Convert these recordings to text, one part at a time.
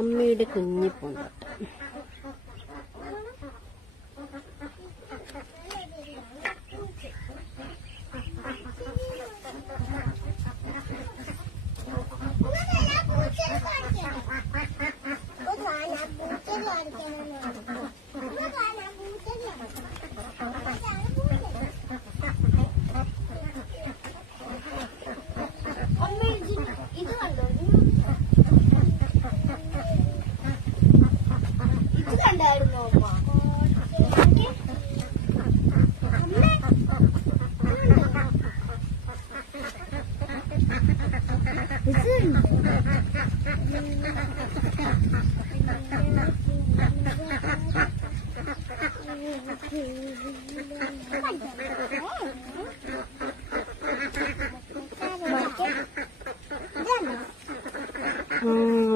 അമ്മയുടെ കുഞ്ഞിപ്പൂന്തോട്ടം.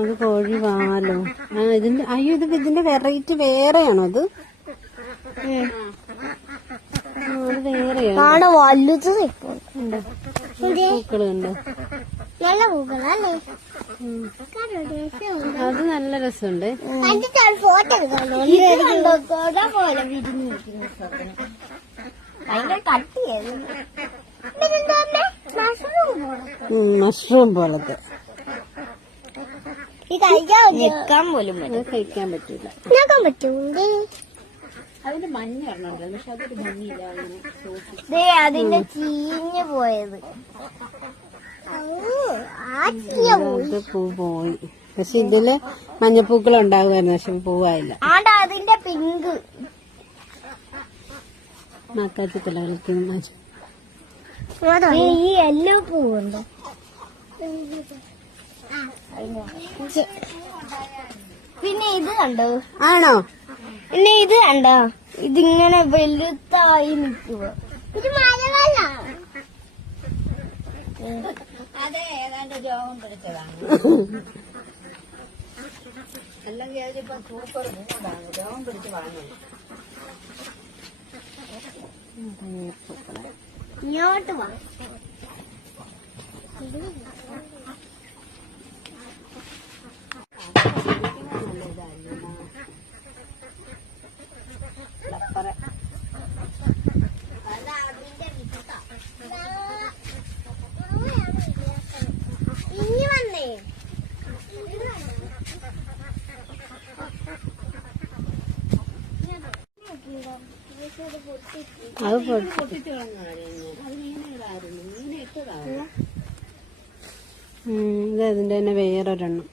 അത് കോഴി വാലോ. ഇതിന്റെ അയ്യോ, ഇതിന്റെ വെറൈറ്റി വേറെയാണോ? അത് വേറെയാണോ? വലുത് പൂക്കളുണ്ട്. നല്ല പൂക്കളല്ലേ? അത് നല്ല രസമുണ്ട്. മഷ്റൂം പോലത്തെ കഴിക്കാൻ പറ്റില്ല. അതിന്റെ മഞ്ഞ പറഞ്ഞുണ്ട്, പക്ഷെ അതൊരു ഭംഗിയില്ല. അതിന്റെ ചീഞ്ഞു പോയത് പൂ പോയി. പക്ഷെ ഇതില് മഞ്ഞപ്പൂക്കൾ ഉണ്ടാകുമായിരുന്നു, പക്ഷെ പൂവായില്ല. അതിന്റെ പിങ്ക് മക്കാച്ചത്തില കളിക്കും. ഈ യെല്ലോ പൂവുണ്ടോ? പിന്നെ ഇത് കണ്ടോ? ആണോ? പിന്നെ ഇത് കണ്ടോ? ഇതിങ്ങനെ വലുതായി നിൽക്കുക. ഇത് മരവല്ല. അതെ, ഏതാണ്ട് രോഗം പിടിച്ചതാണ്. അല്ലെങ്കിൽ അതിപ്പോ സൂപ്പർ മൂടാണ്. രോഗം പിടിച്ച് വാങ്ങുന്നു. ഇങ്ങോട്ട് വാ. അത് പൊട്ടിച്ചു ഇതിന്റെ തന്നെ വേറൊരെണ്ണം.